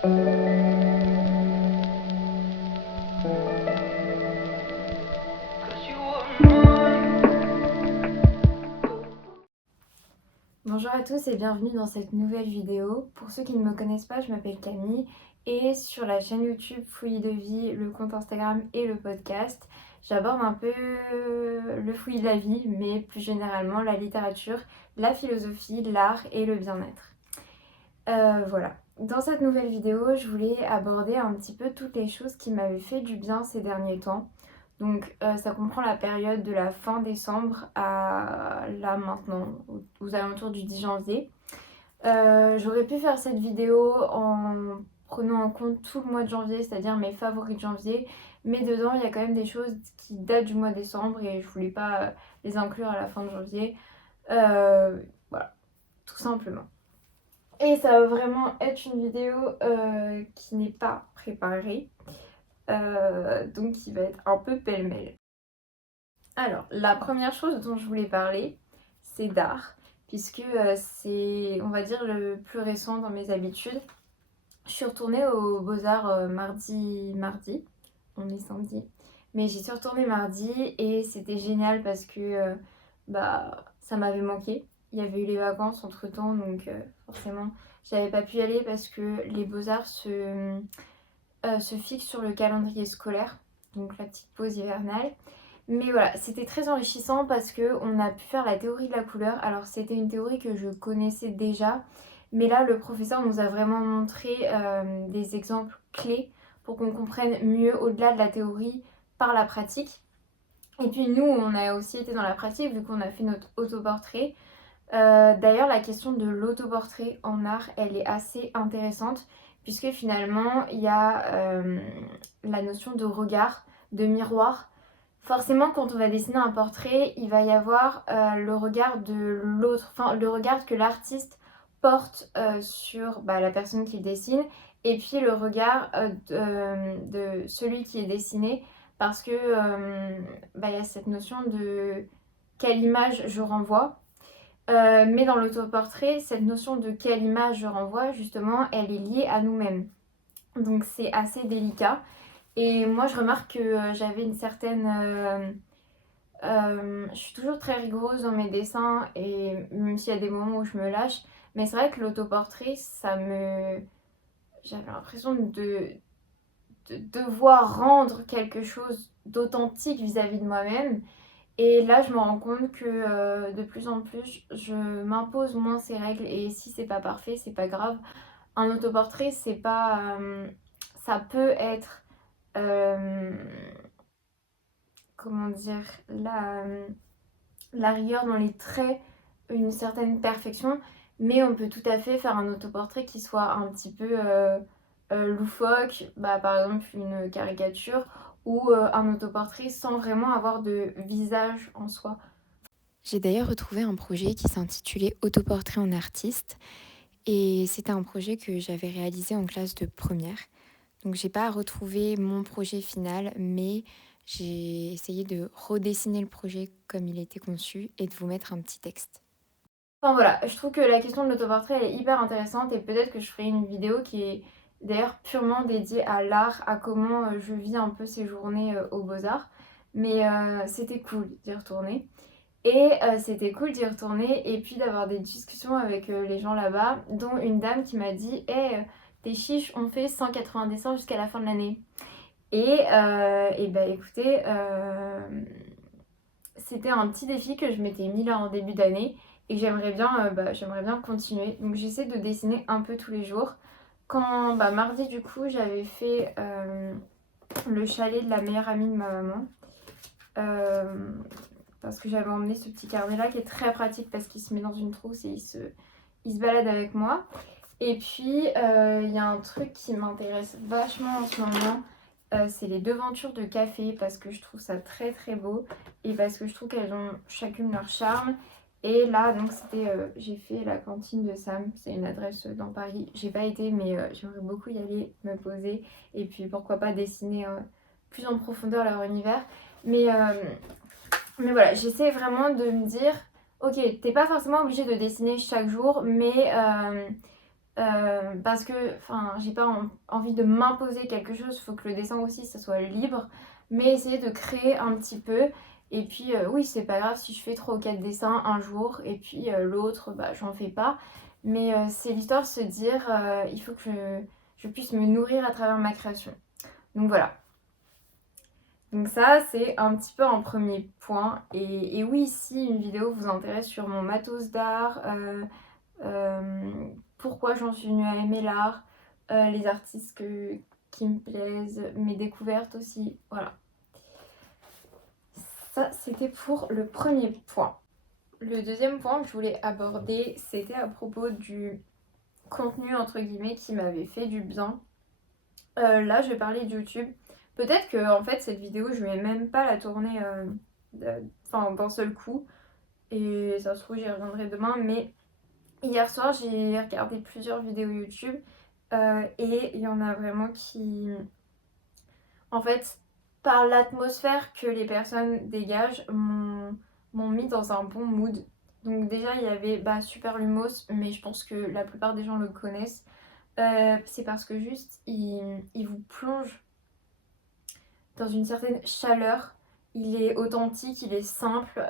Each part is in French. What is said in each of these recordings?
Bonjour à tous et bienvenue dans cette nouvelle vidéo. Pour ceux qui ne me connaissent pas, je m'appelle Camille et sur la chaîne YouTube Fouillis de vie, le compte Instagram et le podcast, j'aborde un peu le fouillis de la vie, mais plus généralement la littérature, la philosophie, l'art et le bien-être. Voilà. Dans cette nouvelle vidéo, je voulais aborder un petit peu toutes les choses qui m'avaient fait du bien ces derniers temps. Donc ça comprend la période de la fin décembre à là maintenant, aux alentours du 10 janvier. J'aurais pu faire cette vidéo en prenant en compte tout le mois de janvier, c'est-à-dire mes favoris de janvier, mais dedans il y a quand même des choses qui datent du mois de décembre et je voulais pas les inclure à la fin de janvier. Voilà, tout simplement. Et ça va vraiment être une vidéo qui n'est pas préparée, donc qui va être un peu pêle-mêle. Alors, la première chose dont je voulais parler, c'est d'art, puisque c'est, on va dire, le plus récent dans mes habitudes. Je suis retournée aux Beaux-Arts mardi, on est samedi, mais j'y suis retournée mardi et c'était génial parce que ça m'avait manqué. Il y avait eu les vacances entre-temps, donc forcément, j'avais pas pu y aller parce que les Beaux-Arts se fixent sur le calendrier scolaire, donc la petite pause hivernale. Mais voilà, c'était très enrichissant parce qu'on a pu faire la théorie de la couleur. Alors c'était une théorie que je connaissais déjà, mais là le professeur nous a vraiment montré des exemples clés pour qu'on comprenne mieux au-delà de la théorie par la pratique. Et puis nous, on a aussi été dans la pratique vu qu'on a fait notre autoportrait. D'ailleurs, la question de l'autoportrait en art, elle est assez intéressante puisque finalement, il y a la notion de regard, de miroir. Forcément, quand on va dessiner un portrait, il va y avoir le regard de l'autre, enfin le regard que l'artiste porte sur la personne qui dessine, et puis le regard de celui qui est dessiné, parce que il y a cette notion de quelle image je renvoie. Mais dans l'autoportrait, cette notion de quelle image je renvoie, justement, elle est liée à nous-mêmes. Donc c'est assez délicat. Et moi, je remarque que j'avais une certaine... je suis toujours très rigoureuse dans mes dessins, et même s'il y a des moments où je me lâche, mais c'est vrai que l'autoportrait, j'avais l'impression de devoir rendre quelque chose d'authentique vis-à-vis de moi-même. Et là, je me rends compte que de plus en plus, je m'impose moins ces règles. Et si c'est pas parfait, c'est pas grave. Un autoportrait, c'est pas. Ça peut être. euh, comment dire, la rigueur dans les traits, une certaine perfection, mais on peut tout à fait faire un autoportrait qui soit un petit peu loufoque, par exemple une caricature, ou un autoportrait sans vraiment avoir de visage en soi. J'ai d'ailleurs retrouvé un projet qui s'intitulait Autoportrait en artiste et c'était un projet que j'avais réalisé en classe de première. Donc j'ai pas retrouvé mon projet final, mais j'ai essayé de redessiner le projet comme il était conçu et de vous mettre un petit texte. Enfin voilà, je trouve que la question de l'autoportrait elle est hyper intéressante et peut-être que je ferai une vidéo qui est d'ailleurs purement dédiée à l'art, à comment je vis un peu ces journées aux Beaux-Arts. Mais c'était cool d'y retourner. Et c'était cool d'y retourner et puis d'avoir des discussions avec les gens là-bas, dont une dame qui m'a dit hey, tes chiches ont fait 180 dessins jusqu'à la fin de l'année. Et écoutez, c'était un petit défi que je m'étais mis là en début d'année et que j'aimerais bien continuer. Donc j'essaie de dessiner un peu tous les jours. Quand mardi du coup j'avais fait le chalet de la meilleure amie de ma maman. Euh, Parce que j'avais emmené ce petit carnet là qui est très pratique parce qu'il se met dans une trousse et il se balade avec moi. Et puis il y a un truc qui m'intéresse vachement en ce moment, c'est les devantures de café parce que je trouve ça très très beau et parce que je trouve qu'elles ont chacune leur charme. Et là donc j'ai fait la cantine de Sam, c'est une adresse dans Paris. J'ai pas été mais j'aimerais beaucoup y aller, me poser et puis pourquoi pas dessiner plus en profondeur leur univers. Mais mais voilà, j'essaie vraiment de me dire, ok, t'es pas forcément obligé de dessiner chaque jour, mais parce que j'ai pas envie de m'imposer quelque chose, il faut que le dessin aussi ça soit libre, mais essayer de créer un petit peu. Et puis oui, c'est pas grave si je fais 3 ou 4 dessins un jour et puis l'autre bah j'en fais pas, mais c'est l'histoire de se dire il faut que je puisse me nourrir à travers ma création. Donc voilà. Donc ça, c'est un petit peu un premier point. Et oui, si une vidéo vous intéresse sur mon matos d'art, pourquoi j'en suis venue à aimer l'art, les artistes qui me plaisent, mes découvertes aussi, voilà. Ça, c'était pour le premier point. Le deuxième point que je voulais aborder, c'était à propos du contenu, entre guillemets, qui m'avait fait du bien. Là, je vais parler de YouTube. Peut-être que en fait cette vidéo je vais même pas la tourner d'un seul coup et ça se trouve j'y reviendrai demain, mais hier soir j'ai regardé plusieurs vidéos YouTube et il y en a vraiment qui en fait par l'atmosphère que les personnes dégagent m'ont mis dans un bon mood. Donc déjà il y avait Super Lumos, mais je pense que la plupart des gens le connaissent. C'est parce que juste il vous plonge dans une certaine chaleur. Il est authentique, il est simple,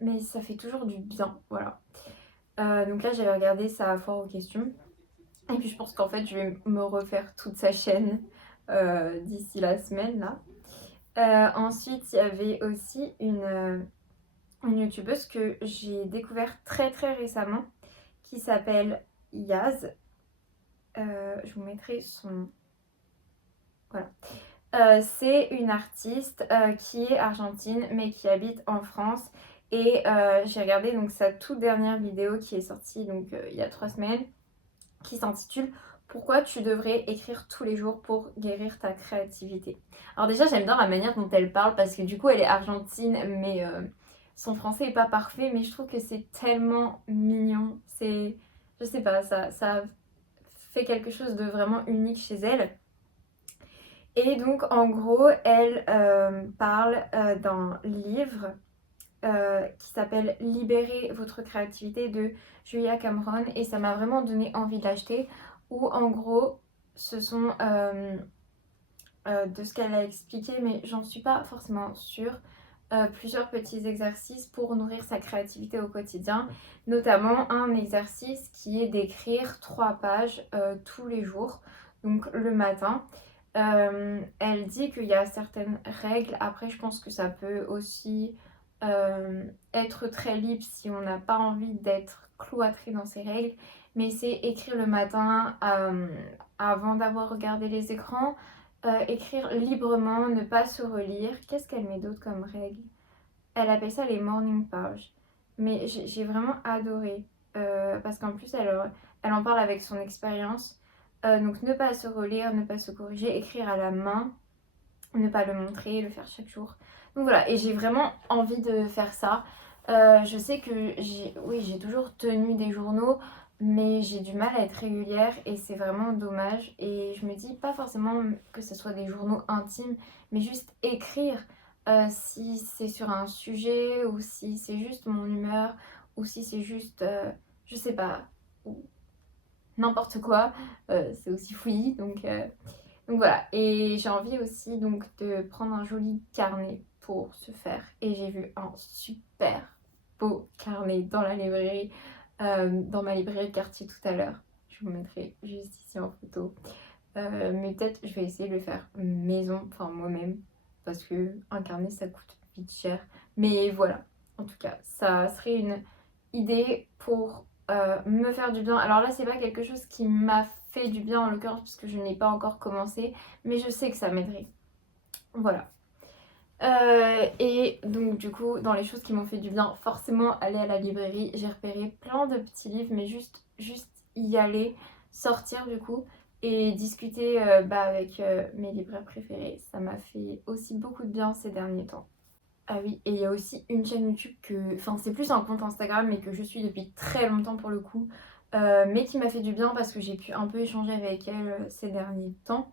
mais ça fait toujours du bien, voilà. Donc là, j'avais regardé sa foire aux questions. Et puis je pense qu'en fait, je vais me refaire toute sa chaîne d'ici la semaine, là. Ensuite, il y avait aussi une youtubeuse que j'ai découvert très très récemment qui s'appelle Yaz. Je vous mettrai son... Voilà. C'est une artiste qui est argentine mais qui habite en France et j'ai regardé donc sa toute dernière vidéo qui est sortie donc il y a 3 semaines qui s'intitule Pourquoi tu devrais écrire tous les jours pour guérir ta créativité. Alors déjà j'aime bien la manière dont elle parle parce que du coup elle est argentine mais son français est pas parfait, mais je trouve que c'est tellement mignon, je sais pas, ça fait quelque chose de vraiment unique chez elle. Et donc en gros, elle parle d'un livre qui s'appelle Libérer votre créativité de Julia Cameron et ça m'a vraiment donné envie de l'acheter, où en gros ce sont de ce qu'elle a expliqué, mais j'en suis pas forcément sûre, plusieurs petits exercices pour nourrir sa créativité au quotidien, notamment un exercice qui est d'écrire 3 pages tous les jours, donc le matin. Elle dit qu'il y a certaines règles. Après, je pense que ça peut aussi être très libre si on n'a pas envie d'être cloîtré dans ces règles. Mais c'est écrire le matin avant d'avoir regardé les écrans, écrire librement, ne pas se relire. Qu'est-ce qu'elle met d'autre comme règle? Elle appelle ça les morning pages. Mais j'ai vraiment adoré parce qu'en plus, elle en parle avec son expérience. Donc ne pas se relire, ne pas se corriger, écrire à la main, ne pas le montrer, le faire chaque jour. Donc voilà, et j'ai vraiment envie de faire ça. Je sais que j'ai toujours tenu des journaux, mais j'ai du mal à être régulière et c'est vraiment dommage. Et je me dis pas forcément que ce soit des journaux intimes, mais juste écrire si c'est sur un sujet ou si c'est juste mon humeur ou si c'est juste, je sais pas, n'importe quoi, c'est aussi fouillis, donc voilà. Et j'ai envie aussi donc de prendre un joli carnet pour ce faire. Et j'ai vu un super beau carnet dans la librairie, dans ma librairie de quartier tout à l'heure. Je vous mettrai juste ici en photo. Mais peut-être je vais essayer de le faire maison, enfin moi-même, parce que un carnet ça coûte vite cher. Mais voilà, en tout cas, ça serait une idée pour me faire du bien. Alors là, c'est pas quelque chose qui m'a fait du bien en l'occurrence, puisque je n'ai pas encore commencé, mais je sais que ça m'aiderait. Voilà. Et donc du coup, dans les choses qui m'ont fait du bien, forcément aller à la librairie, j'ai repéré plein de petits livres, mais juste y aller, sortir du coup et discuter avec mes libraires préférés. Ça m'a fait aussi beaucoup de bien ces derniers temps. Ah oui, et il y a aussi une chaîne YouTube enfin c'est plus un compte Instagram, mais que je suis depuis très longtemps pour le coup, mais qui m'a fait du bien parce que j'ai pu un peu échanger avec elle ces derniers temps.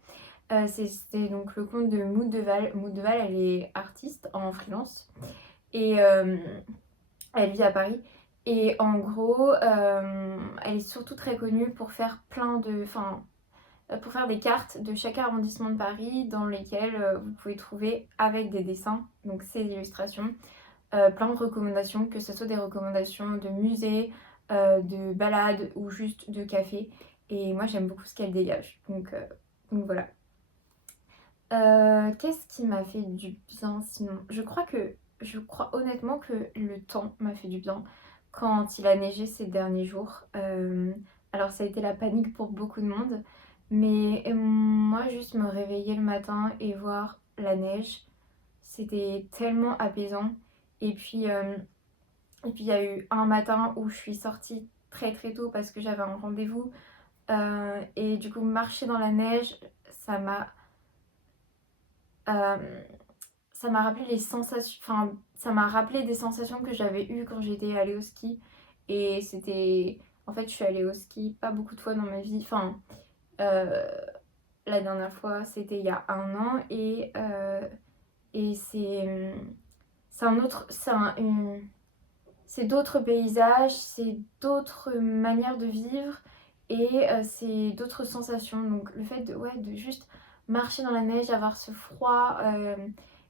C'était donc le compte de Mood Deval. Mood Deval, elle est artiste en freelance et elle vit à Paris. Et en gros, elle est surtout très connue pour faire pour faire des cartes de chaque arrondissement de Paris dans lesquelles vous pouvez trouver avec des dessins, donc ces illustrations, plein de recommandations, que ce soit des recommandations de musées, de balades ou juste de café. Et moi j'aime beaucoup ce qu'elle dégage. Donc voilà. Qu'est-ce qui m'a fait du bien sinon? Je crois honnêtement que le temps m'a fait du bien quand il a neigé ces derniers jours. Alors ça a été la panique pour beaucoup de monde, mais moi juste me réveiller le matin et voir la neige, c'était tellement apaisant. Et puis il y a eu un matin où je suis sortie très très tôt parce que j'avais un rendez-vous. Et du coup marcher dans la neige, ça m'a euh, ça m'a rappelé les sensations, enfin, ça m'a rappelé des sensations que j'avais eues quand j'étais allée au ski. Et c'était, en fait, je suis allée au ski pas beaucoup de fois dans ma vie. Enfin, euh, la dernière fois, c'était il y a un an et c'est un autre, c'est d'autres paysages, c'est d'autres manières de vivre et c'est d'autres sensations. Donc le fait de, ouais, de juste marcher dans la neige, avoir ce froid,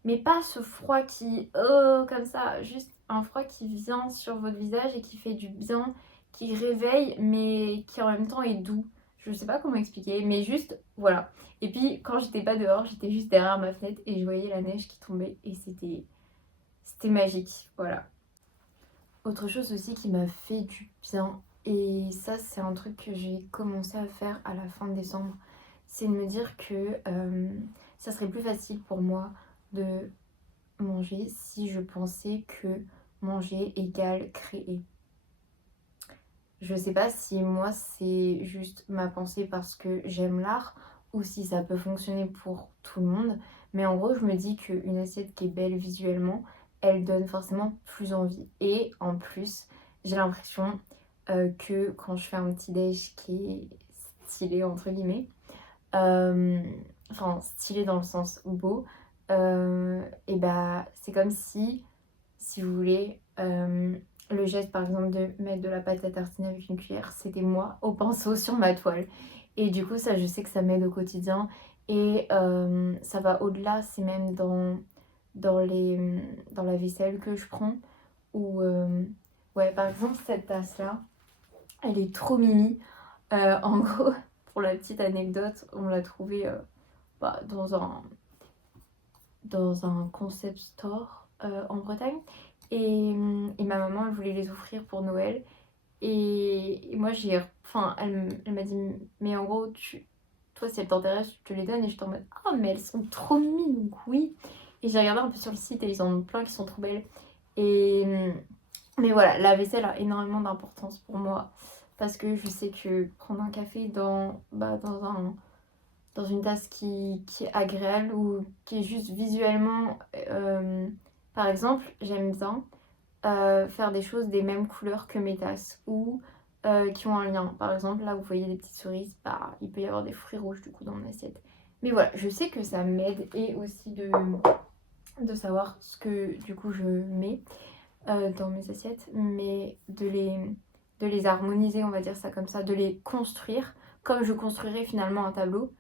mais pas ce froid qui, oh, comme ça, juste un froid qui vient sur votre visage et qui fait du bien, qui réveille, mais qui en même temps est doux. Je sais pas comment expliquer, mais juste, voilà. Et puis quand j'étais pas dehors, j'étais juste derrière ma fenêtre et je voyais la neige qui tombait et c'était magique, voilà. Autre chose aussi qui m'a fait du bien, et ça c'est un truc que j'ai commencé à faire à la fin de décembre, c'est de me dire que ça serait plus facile pour moi de manger si je pensais que manger égale créer. Je sais pas si moi c'est juste ma pensée parce que j'aime l'art ou si ça peut fonctionner pour tout le monde, mais en gros je me dis qu'une assiette qui est belle visuellement, elle donne forcément plus envie. Et en plus, j'ai l'impression que quand je fais un petit déj qui est stylé entre guillemets, euh, enfin stylé dans le sens beau, et bah c'est comme si vous voulez, le geste par exemple de mettre de la pâte à tartiner avec une cuillère, c'était moi au pinceau sur ma toile. Et du coup, ça, je sais que ça m'aide au quotidien. Et ça va au-delà, c'est même dans la vaisselle que je prends. Ou, ouais, par exemple, cette tasse-là, elle est trop mimi. En gros, pour la petite anecdote, on l'a trouvée bah, dans un concept store en Bretagne. Et ma maman, elle voulait les offrir pour Noël. Et moi, enfin, elle m'a dit, mais en gros, toi, si elles t'intéressent, tu te les donnes. Et je t'en mode, ah, mais elles sont trop mimi, donc oui. Et j'ai regardé un peu sur le site et ils en ont plein qui sont trop belles. Et, mais voilà, la vaisselle a énormément d'importance pour moi. Parce que je sais que prendre un café dans une tasse qui est agréable ou qui est juste visuellement... par exemple, j'aime bien faire des choses des mêmes couleurs que mes tasses ou qui ont un lien. Par exemple, là, vous voyez des petites cerises, bah, il peut y avoir des fruits rouges du coup dans mon assiette. Mais voilà, je sais que ça m'aide et aussi de savoir ce que du coup je mets dans mes assiettes, mais de les harmoniser, on va dire ça comme ça, de les construire comme je construirais finalement un tableau.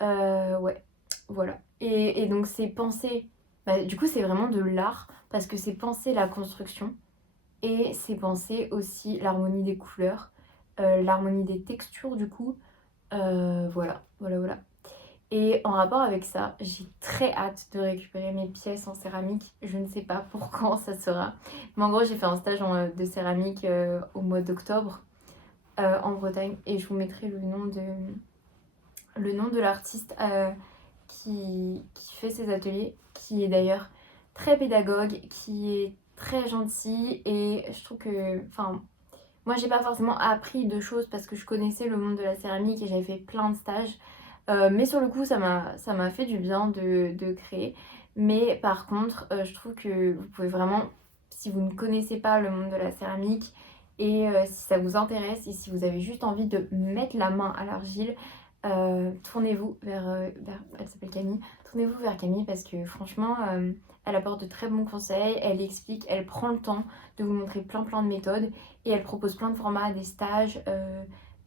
Ouais, voilà. Et donc c'est penser, bah, du coup c'est vraiment de l'art parce que c'est penser la construction et c'est penser aussi l'harmonie des couleurs, l'harmonie des textures du coup. Voilà. Et en rapport avec ça, j'ai très hâte de récupérer mes pièces en céramique. Je ne sais pas pour quand ça sera. Mais en gros, j'ai fait un stage de céramique au mois d'octobre en Bretagne et je vous mettrai le nom de l'artiste qui fait ces ateliers, qui est d'ailleurs très pédagogue, qui est très gentil et je trouve que, enfin, moi j'ai pas forcément appris de choses parce que je connaissais le monde de la céramique et j'avais fait plein de stages, mais sur le coup ça m'a fait du bien de créer. Mais par contre, je trouve que vous pouvez vraiment, si vous ne connaissez pas le monde de la céramique et si ça vous intéresse et si vous avez juste envie de mettre la main à l'argile, tournez-vous elle s'appelle Camille, tournez-vous vers Camille parce que franchement, elle apporte de très bons conseils, elle explique, elle prend le temps de vous montrer plein de méthodes et elle propose plein de formats, des stages,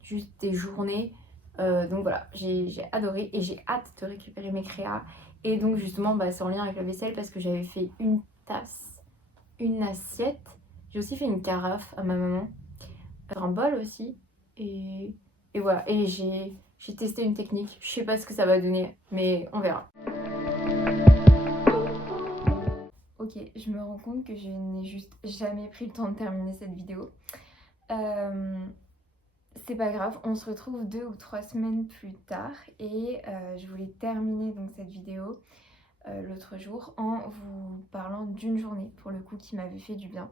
juste des journées. Donc voilà, j'ai adoré et j'ai hâte de récupérer mes créas. Et donc justement, c'est en lien avec la vaisselle parce que j'avais fait une tasse, une assiette, j'ai aussi fait une carafe à ma maman, un bol aussi. Et voilà, et j'ai testé une technique. Je sais pas ce que ça va donner, mais on verra. Ok, je me rends compte que je n'ai juste jamais pris le temps de terminer cette vidéo. C'est pas grave, on se retrouve 2 ou 3 semaines plus tard et je voulais terminer donc cette vidéo l'autre jour en vous parlant d'une journée pour le coup qui m'avait fait du bien.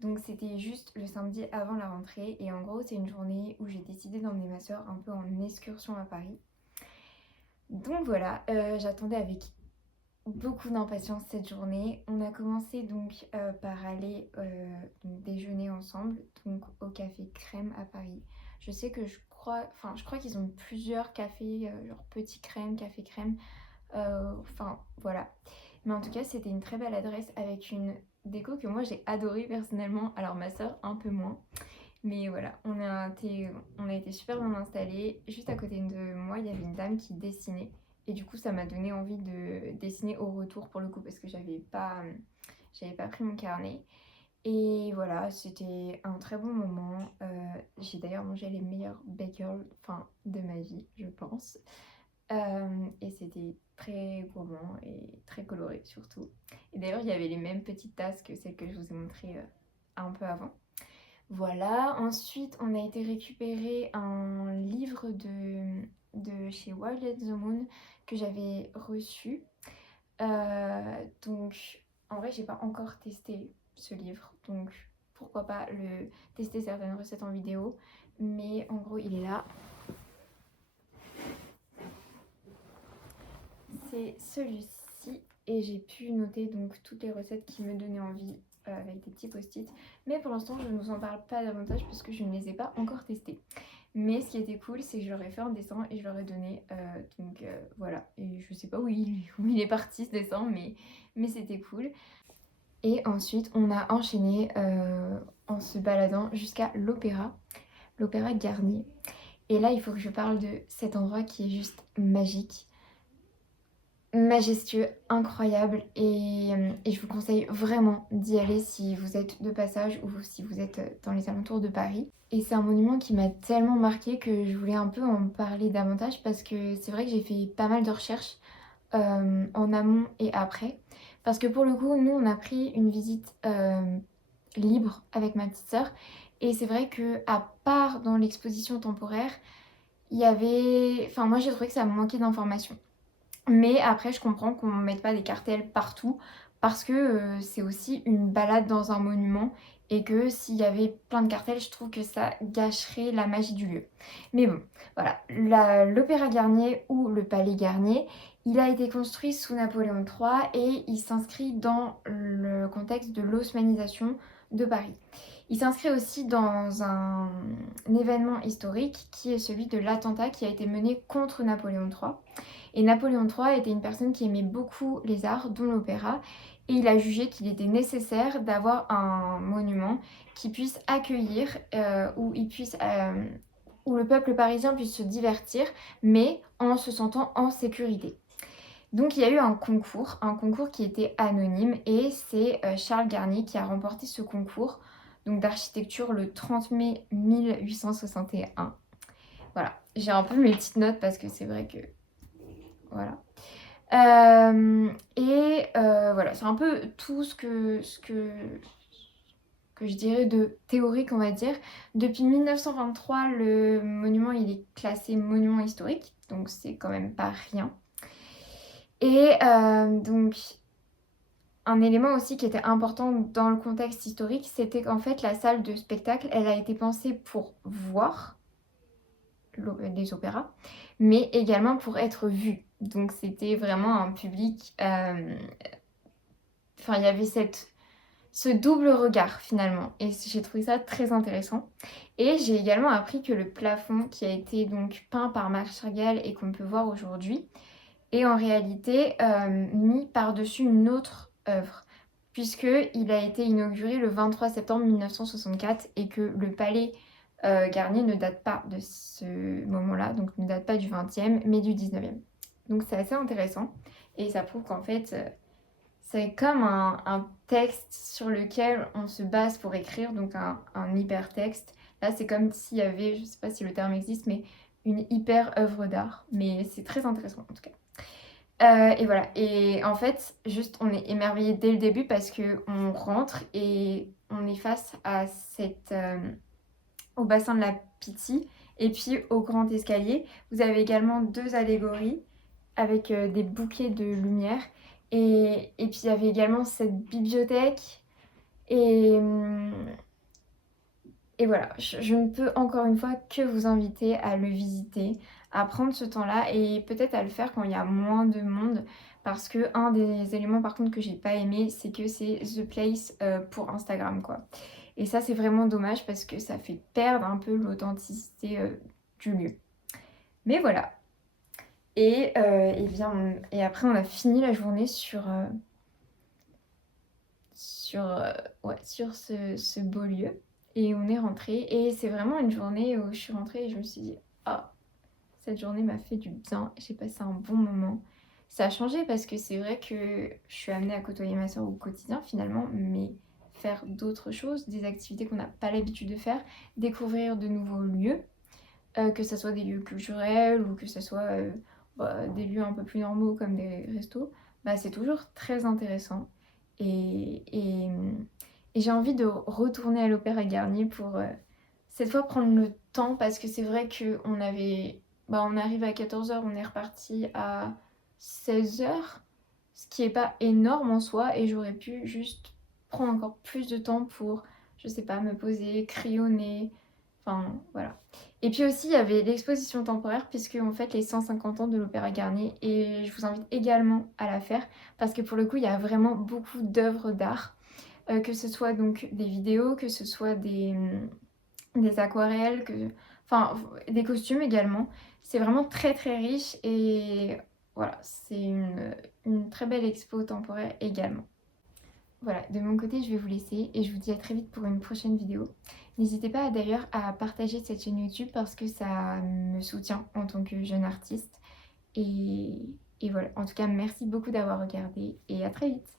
Donc c'était juste le samedi avant la rentrée et en gros c'est une journée où j'ai décidé d'emmener ma soeur un peu en excursion à Paris. Donc voilà, j'attendais avec beaucoup d'impatience cette journée. On a commencé donc par aller donc déjeuner ensemble donc au café Crème à Paris. Je crois qu'ils ont plusieurs cafés, genre Petit Crème, Café Crème, enfin voilà. Mais en tout cas c'était une très belle adresse avec une déco que moi j'ai adorée personnellement, alors ma soeur un peu moins. Mais voilà, on a été super bien installés. Juste à côté de moi, il y avait une dame qui dessinait. Et du coup, ça m'a donné envie de dessiner au retour pour le coup parce que j'avais pas pris mon carnet. Et voilà, c'était un très bon moment. J'ai d'ailleurs mangé les meilleurs bagels de ma vie, je pense. Et c'était très gourmand et très coloré surtout. Et d'ailleurs, il y avait les mêmes petites tasses que celles que je vous ai montrées un peu avant. Voilà, ensuite on a été récupérer un livre de chez Wild at the Moon que j'avais reçu. Donc en vrai j'ai pas encore testé ce livre, donc pourquoi pas le tester certaines recettes en vidéo. Mais en gros il est là. C'est celui-ci et j'ai pu noter donc toutes les recettes qui me donnaient envie avec des petits post-it. Mais pour l'instant, je ne vous en parle pas davantage parce que je ne les ai pas encore testés. Mais ce qui était cool, c'est que je leur ai fait un dessin et je leur ai donné. Voilà. Et je sais pas où il est parti ce dessin, mais c'était cool. Et ensuite, on a enchaîné en se baladant jusqu'à l'opéra Garnier. Et là, il faut que je parle de cet endroit qui est juste magique. Majestueux, incroyable et je vous conseille vraiment d'y aller si vous êtes de passage ou si vous êtes dans les alentours de Paris. Et c'est un monument qui m'a tellement marqué que je voulais un peu en parler davantage parce que c'est vrai que j'ai fait pas mal de recherches en amont et après. Parce que pour le coup, nous on a pris une visite libre avec ma petite sœur et c'est vrai que à part dans l'exposition temporaire, il y avait... Enfin moi j'ai trouvé que ça me manquait d'informations. Mais après, je comprends qu'on ne mette pas des cartels partout parce que c'est aussi une balade dans un monument et que s'il y avait plein de cartels, je trouve que ça gâcherait la magie du lieu. Mais bon, voilà. L'Opéra Garnier ou le Palais Garnier, il a été construit sous Napoléon III et il s'inscrit dans le contexte de l'haussmannisation de Paris. Il s'inscrit aussi dans un événement historique qui est celui de l'attentat qui a été mené contre Napoléon III. Et Napoléon III était une personne qui aimait beaucoup les arts, dont l'opéra, et il a jugé qu'il était nécessaire d'avoir un monument qui puisse accueillir, où le peuple parisien puisse se divertir, mais en se sentant en sécurité. Donc il y a eu un concours qui était anonyme, et c'est Charles Garnier qui a remporté ce concours donc d'architecture le 30 mai 1861. Voilà, j'ai un peu mes petites notes parce que c'est vrai que... Voilà. Voilà, c'est un peu tout ce que je dirais de théorique, on va dire. Depuis 1923, le monument il est classé monument historique, donc c'est quand même pas rien. Et donc, un élément aussi qui était important dans le contexte historique, c'était qu'en fait, la salle de spectacle, elle a été pensée pour voir des opéras, mais également pour être vue. Donc c'était vraiment un public... il y avait ce double regard finalement. Et j'ai trouvé ça très intéressant. Et j'ai également appris que le plafond qui a été donc peint par Max Chagall et qu'on peut voir aujourd'hui est en réalité mis par-dessus une autre œuvre, puisqu'il a été inauguré le 23 septembre 1964 et que le palais Garnier ne date pas de ce moment-là, donc ne date pas du 20e, mais du 19e. Donc c'est assez intéressant et ça prouve qu'en fait c'est comme un texte sur lequel on se base pour écrire, donc un hypertexte. Là c'est comme s'il y avait, je ne sais pas si le terme existe, mais une hyper œuvre d'art, mais c'est très intéressant en tout cas. Et voilà, et en fait, juste on est émerveillé dès le début parce que on rentre et on est face à au bassin de la Pythie et puis au grand escalier. Vous avez également deux allégories avec des bouquets de lumière et puis il y avait également cette bibliothèque et, et voilà, je ne peux encore une fois que vous inviter à le visiter, à prendre ce temps-là et peut-être à le faire quand il y a moins de monde parce que un des éléments par contre que j'ai pas aimé, c'est que c'est The Place pour Instagram quoi. Et ça c'est vraiment dommage parce que ça fait perdre un peu l'authenticité du lieu. Mais voilà. Et bien et après on a fini la journée sur ce beau lieu. Et on est rentré. Et c'est vraiment une journée où je suis rentrée et je me suis dit, ah, cette journée m'a fait du bien. J'ai passé un bon moment. Ça a changé parce que c'est vrai que je suis amenée à côtoyer ma soeur au quotidien finalement, mais faire d'autres choses, des activités qu'on n'a pas l'habitude de faire, découvrir de nouveaux lieux, que ce soit des lieux culturels ou que ce soit des lieux un peu plus normaux comme des restos, bah, c'est toujours très intéressant. Et, et, et j'ai envie de retourner à l'Opéra Garnier pour cette fois prendre le temps parce que c'est vrai qu'on avait... Bah, on arrive à 14h, on est reparti à 16h, ce qui est pas énorme en soi et j'aurais pu juste prendre encore plus de temps pour, je sais pas, me poser, crayonner, enfin voilà. Et puis aussi, il y avait l'exposition temporaire, puisque on fête les 150 ans de l'Opéra Garnier, et je vous invite également à la faire, parce que pour le coup, il y a vraiment beaucoup d'œuvres d'art, que ce soit donc des vidéos, que ce soit des aquarelles, enfin des costumes également. C'est vraiment très très riche, et voilà, c'est une très belle expo temporaire également. Voilà, de mon côté, je vais vous laisser et je vous dis à très vite pour une prochaine vidéo. N'hésitez pas d'ailleurs à partager cette chaîne YouTube parce que ça me soutient en tant que jeune artiste. Et voilà, en tout cas, merci beaucoup d'avoir regardé et à très vite.